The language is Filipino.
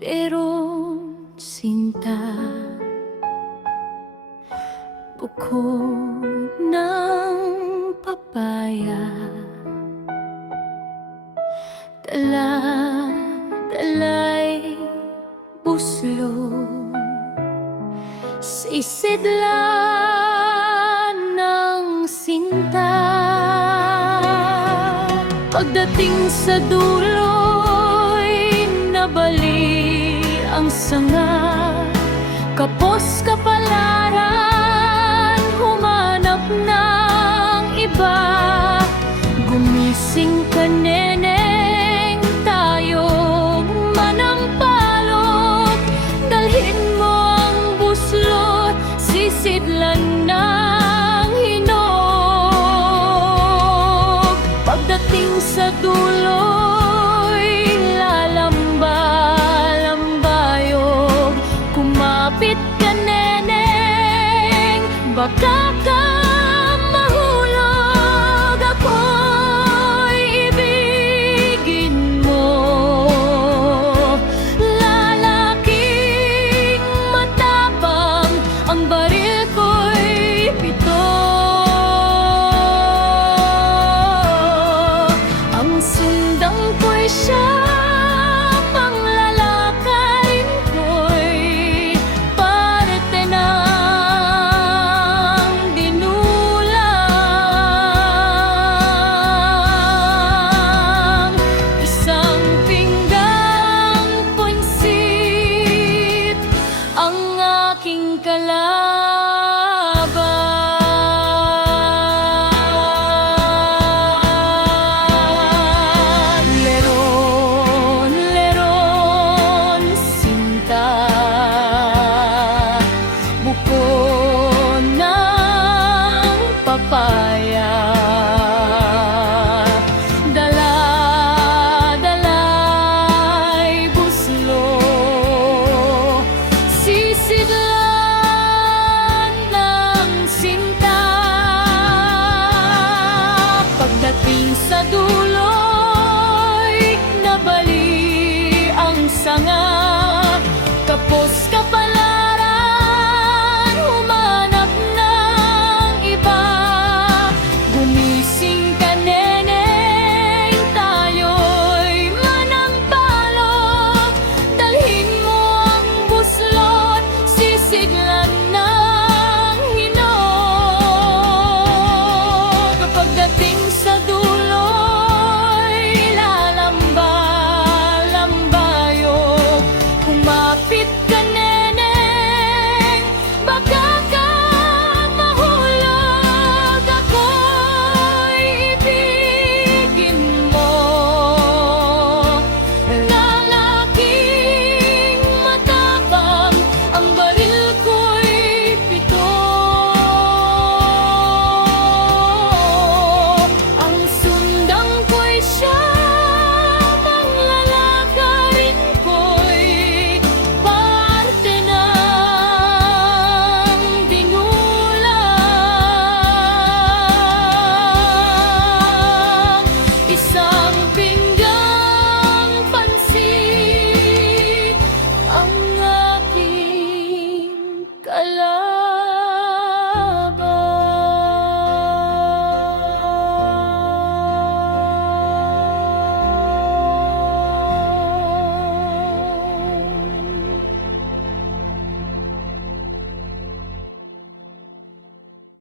lerong sinta, buko ng papaya, dala-dala'y buslo, sisidlan ng sinta. Pagdating sa dulo'y nabali ang sanga, kapos kapalaran, humanap ng iba. Gumising ka, neneng, tayong manampalok, dalhin mo ang buslo, sisidlan ng hinog. Pagdating sa dulo'y lalamba-lambayog, kumapit ka, neneng, baka ka mahulog. Ako'y ibigin mo, lalaking matapang, ang baril ko'y pito. Ang sundang ko'y siyam, ang lalakayin ko'y parte ng dinulang. Isang pinggang punsit ang aking kalaban. Leron sinta, buko ng papaya, dala-dala'y buslo, sisidlan ng sinta. Pagdating sa dulo'y nabali ang sanga,